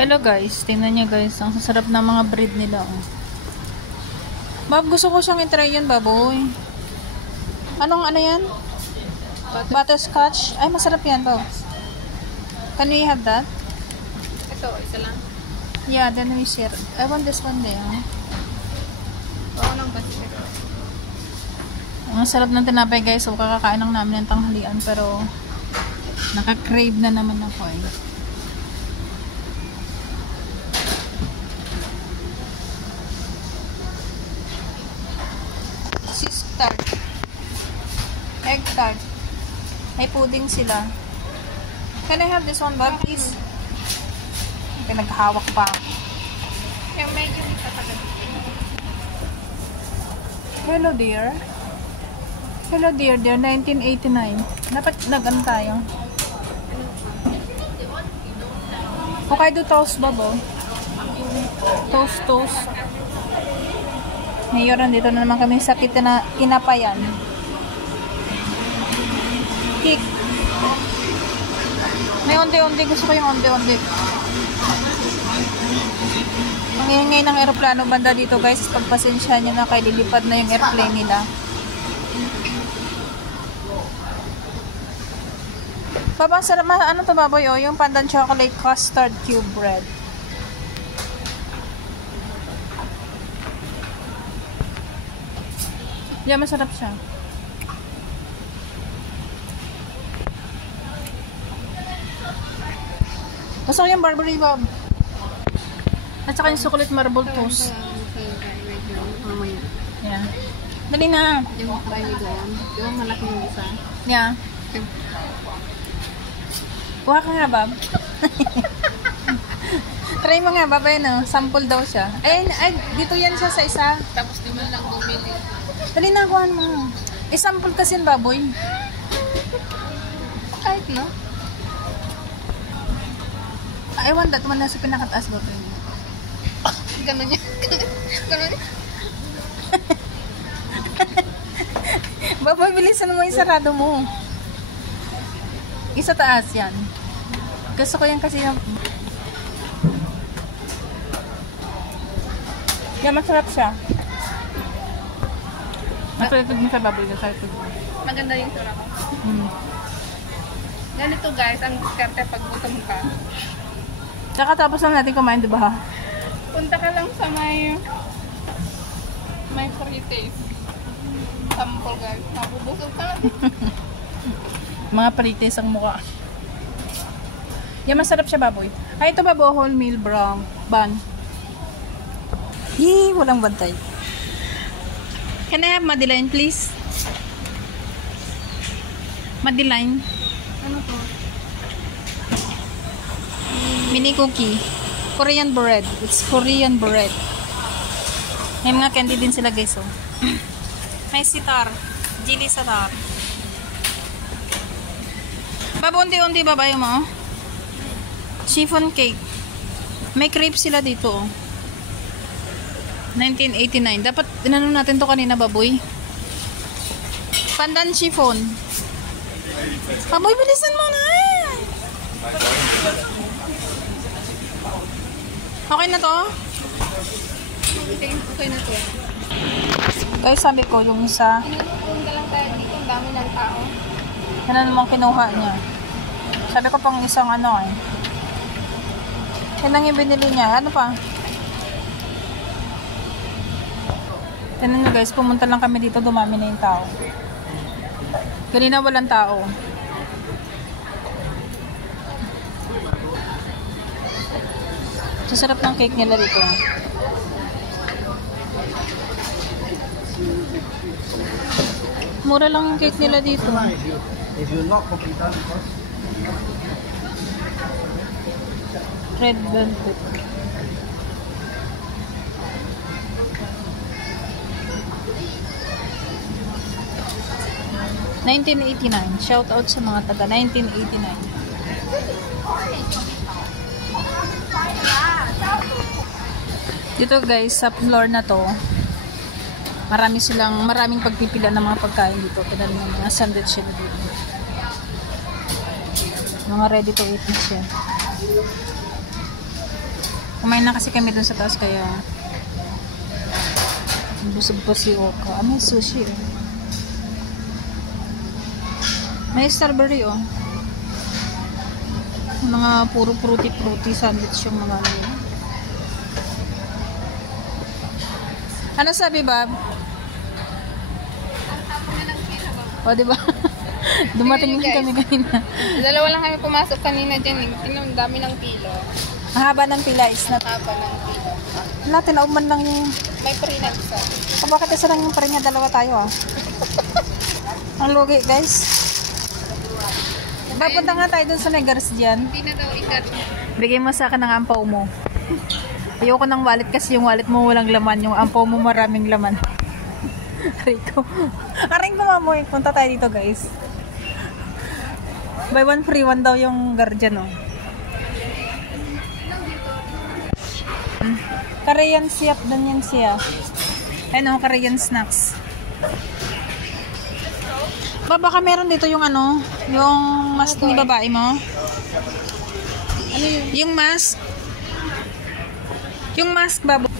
Hello guys, tingnan nyo guys, ang sasarap ng mga bread nila. Oh. Bob, gusto ko siyang i-try yan, baboy. Anong ano yan? Butterscotch? Ay, masarap yan, Bob. Can we have that? Ito, isa lang. Yeah, then we share. I want this one there. Oo, nang basket. Ang sarap ng tinapay guys, so kakakain lang namin ng tanghalian, pero naka-crave na naman ako eh. Cheese tart. Egg tart. May pudding sila. Can I have this one, Bob, please? Pinaghawak pa. Kaya medyo itatagal. Hello dear. Hello dear, dear. 1989. Dapat nag-ano tayo? Hokkaido toast, Bob, oh. Toast, toast. Ngayon, dito na naman kami sa kinapayan. Cake. May onde-onde. Gusto ko yung onde-onde. Ang ingay ng aeroplano banda dito guys. Pagpasensya nyo na kay lilipad na yung airplane nila. Babang sarap. Ano to, baboy? Oh, yung pandan chocolate custard cube bread. Yeah, masarap siya. Gusto ko yung Burberry, Bob. At saka yung chocolate marble toast. Yeah. Dali na. Yung try yung malaki yung isa. Yeah. Kuha ka nga, Bob. Try mo nga, Bob. Ayun, sample daw siya. Ay, dito yan siya sa isa. Tapos di man lang bumili. Dali na, kuhaan mo. I-sample kasi yung baboy. Kahit no? I want that one nasa pinakataas ba ito? Ganon niya. Ganon niya. Baboy, bilisan mo yung sarado mo. Isa taas yan. Gusto ko yan kasi yung... Yan, masarap siya. Masarap din sa baboy. Maganda yung tura ko. Ganito guys, ang diskarte pag gutom ka. Tsaka tapos lang natin kumain, diba? Punta ka lang sa may free taste. Sample guys. Mabubusog ka lang. Mga palites ang mukha. Yan, masarap siya, baboy. Ay, ito baboy, wholemeal brown bun. Yee, walang bantay. Can I have Madeline, please? Madeline. Ano to? Mini cookie. Korean bread. It's Korean bread. May mga candy din sila, guys, oh. May sitar. Jili sitar. Baba, unti-unti babayo mo, oh. Chiffon cake. May crepe sila dito, oh. 1989. Dapat, tinanong natin to kanina, baboy. Pandan chiffon. Baboy, bilisan mo na. Okay na to? Okay na to. Guys, sabi ko, yung isa, Punta lang tayo dito. Ang dami ng tao. yan na namang kinuha niya. Sabi ko pang isang ano eh. Yan lang yung binili niya. Ano pa? Tignan nyo guys, pumunta lang kami dito, dumami na yung tao. Kanina walang tao. Sasarap ng cake nila dito. Mura lang yung cake nila dito. Red velvet. $19.89. Shout out sa mga taga $19.89. Dito guys, sa floor na to, maraming pagpipila ng mga pagkain dito. Pinali ng mga sandwich sila dito. Mga ready to eat na siya. Kumain na kasi kami dun sa taas kaya busog pa si Oka. Ah, may sushi eh. May strawberry oh. Mga puro fruity sandwich yung mga ano. Ano sabi, Bob? O, diba? Dumating lang kami kanina. Dalawa lang kami pumasok kanina dyan. Ang dami ng pilo. Ang haba ng pila is not. Haba ng pilo. Natin, nauman lang yung... May free na isa. O, bakit isa lang yung pa rin niya? Dalawa tayo ah. Ang lugi, guys. Papunta nga tayo dun sa Negars dyan. Hindi na daw ikat. Bigay mo sa akin ng ampaw mo. Ayoko ng wallet kasi yung wallet mo walang laman. Yung ampaw mo maraming laman. Rito. Aring ko mamoy. Punta tayo dito, guys. Buy one free one daw yung guardian, oh. Korean siap dan yan siya. Ano, Korean snacks. Baka meron dito yung ano, yung mask ni babae mo. Ano yun? Yung mask. Yung mask, babo.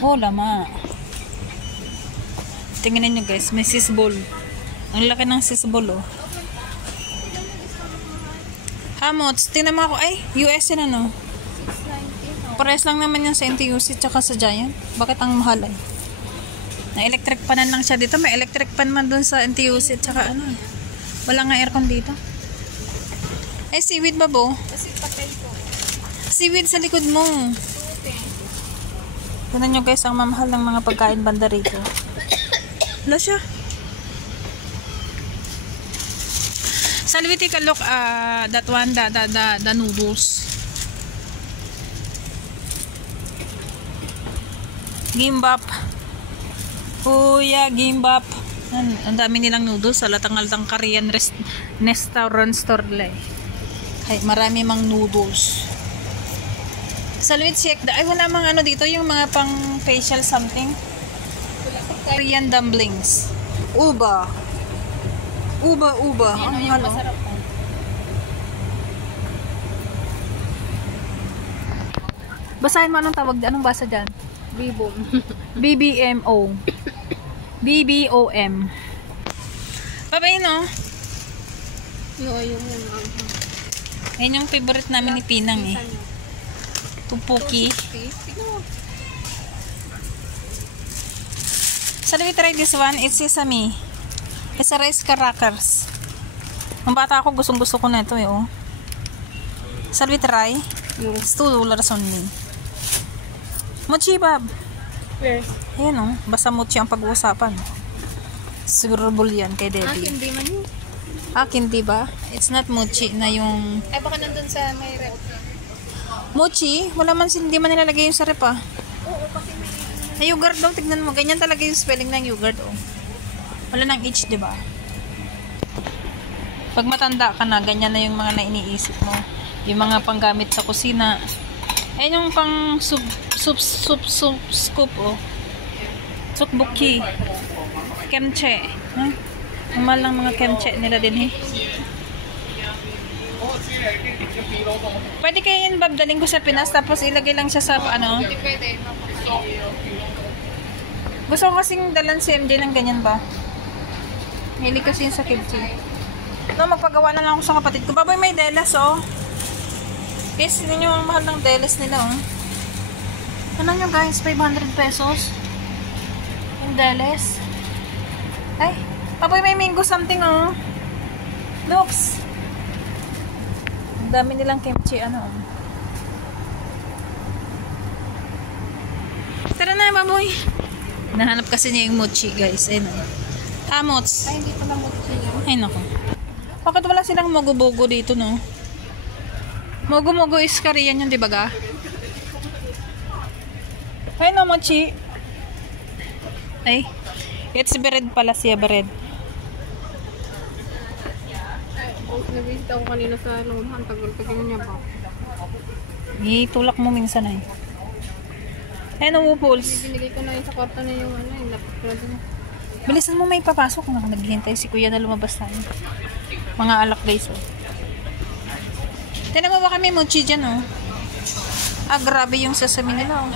Oh, lama. Tingnan nyo guys, may sisbol. Ang laki ng sisbol, oh. Hamots, tingnan mo ako. Ay, US yun ano. Pares lang naman yan sa NTUC tsaka sa Giant. Bakit ang mahal ay? Na-electric panan lang siya dito. May electric pan man dun sa NTUC tsaka ano. Wala nga aircon dito. Ay, seaweed ba bo? Kasi papel ko. Seaweed sa likod mo. Tignan nyo guys, ang mamahal ng mga pagkain banda rito. Wala siya. Salvi, take a look that one, the noodles. Gimbap. Kuya, gimbap. Ang dami nilang noodles. Alatang-alatang Korean restaurant store nila eh. Ay, marami mang noodles. Salwit, check. Ay, wala mang ano dito. Yung mga pang facial something. Korean dumplings. Uba. Uba. Ang halo. Basahin mo anong tawag. Anong basa dyan? Bibom. BBMO. BBOM. Babay, no? Yung Yan yung favorite namin ni Pinang eh. Tupuki. So, let me try this one. It's sesame. It's a rice crackers. Ang bata ako, gustong-gusto ko na ito eh, oh. So, let me try. It's $2 only. Mochi, Bob. Where? Ayan, oh. Basta mochi ang pag-uusapan. Siguro yan kay Debbie. Hindi man yun. Hindi ba? It's not mochi na yung... Ay, baka nandun sa may rep. Mochi? Wala man, hindi man nilalagay yung sa rep, ah. Oo, kasi may... Ay, yogurt daw, tignan mo. Ganyan talaga yung spelling ng yogurt, oh. Wala nang H, di ba? Pag matanda ka na, ganyan na yung mga nainiisip mo. Yung mga panggamit sa kusina. Ayun yung pang scoop, oh. Sukbuki. Kimchi. Huh? Mahal lang mga kimchi nila din, eh. Pwede kaya yun, Bob, daling ko sa Pinas, tapos ilagay lang siya sa, ano. Hindi pwede. Gusto ko kasing dalan si MJ ng ganyan ba? Hilig kasi yun sa kimchi. No, magpagawa na lang ako sa kapatid ko. Baboy, may delas, oh. Guys, hindi nyo ang mahal ng delas nila, oh. Ano nyo, guys? 500 pesos. Yung delas. Ay, baboy, may mango something, oh. Looks. Ang dami nilang kimchi, ano, oh. Tara na, baboy. Nahanap kasi niya yung mochi, guys. Ayun, oh. Tamots. Ay, hindi pa lang yan. Ay, naku. Bakit wala silang mogo-bogo dito, no? Mogo-mogo is Korean yun, di ba ga? Ay, no, mochi. Ay. It's bread pala siya, bread. Nabisit ako kanina sa lumahan. Tagal-tagal niya ba? Itulak mo minsan ay. Ay, no, Pulse. Binigay ko na yun sa kwarto na yung ano, yung laptop na dun. Bilisan mo, may papasok. Naghihintay si kuya na lumabas tayo. Mga alak guys, oh. Tinan mo ba kami mochi dyan, oh. Ah, grabe yung sesame nila, oh.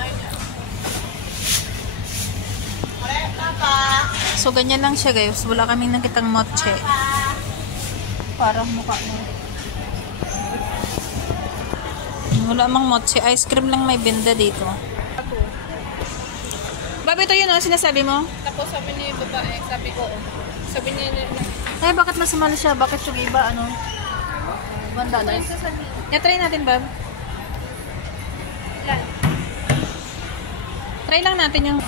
So, ganyan lang siya, guys. Wala kaming nakitang mochi. Parang mukha mo. Wala mang mochi. Ice cream lang may benda dito. Babe, ito yun, oh. Sinasabi mo? Tapos sabi ni babae, sabi ko, sabi niya, Ay, bakit masama na siya? Bakit yung iba, ano? $1. Try natin, Bab. Try lang natin yung...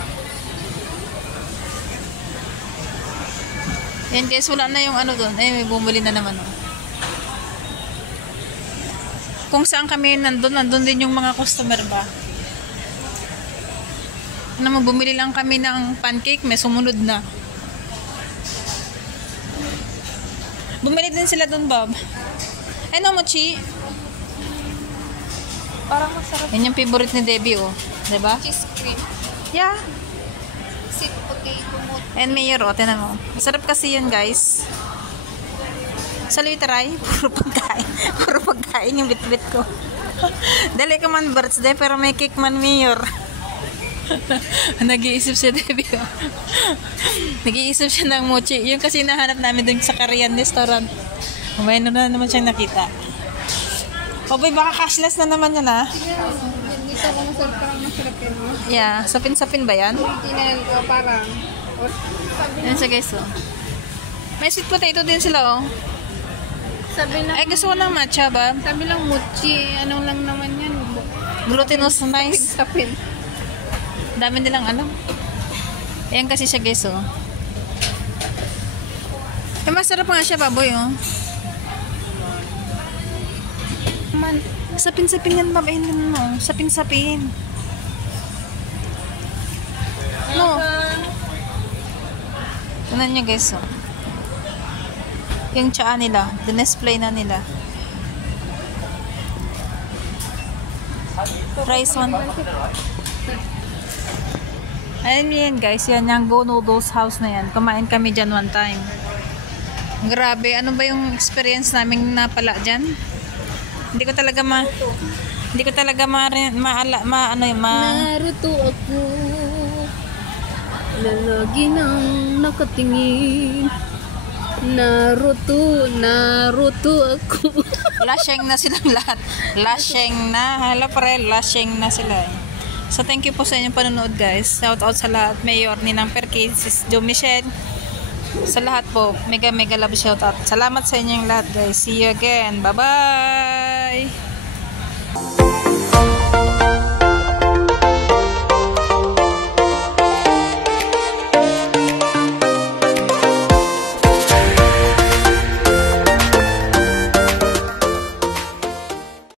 Yan guys, wala na yung ano doon. Eh, may bumili na naman, oh. Kung saan kami nandun din yung mga customer ba. Ano mo, bumili lang kami ng pancake, may sumunod na. Bumili din sila doon, Bob. Ano, mochi? parang masarap. Yan yung favorite ni Debbie, oh. Diba? Cheese cream. Yeah. Sweet potato mo. And mayor, oh. Tinan mo. Masarap kasi yun, guys. Sa try, puro pagkain. Puro pagkain yung bit-bit ko. Dali ka man birthday, pero may cake man, mayor. Nag-iisip siya, Debbie. Nag-iisip siya ng mochi. Yung kasi nahanap namin dun sa Korean restaurant. Mayroon na naman siyang nakita. O boy, baka cashless na naman yan, ha? Dito ako masarap, parang masarap yun, no? Yeah. Sapin-sapin ba yan? Original, parang. Yan siya, guys, oh. May sweet potato din sila, oh. Sabi lang, Ay, gusto ko ng matcha, ba? sabi lang mochi, ano lang naman yan. Glutinous nice. Sapin. Dami nilang alam. Ayan kasi siya, guys, oh. Eh, masarap nga siya, baboy, oh. Man, Sapin-sapin yan, baboy. Ayun mo. Sapin-sapin. No. Tignan nyo, guys, oh. Yung tsaa nila. Dinisplay na nila. Price one. Ayun yan, guys. Yan yung Go Noodles house na yan. Kumain kami dyan one time. Grabe. Ano ba yung experience namin napala dyan? Hindi ko talaga naruto ako. Lalagi nang nakatingin. Naruto ako. Lasheng na silang lahat. Lasheng na. Hala pare, lasheng na sila, eh. So, thank you po sa inyong panonood, guys. Shout out sa lahat. Mayor, Ninang Perkins, Sis Jo Michelle. Sa lahat po, mega love shout out. Salamat sa inyong lahat, guys. See you again. Bye-bye!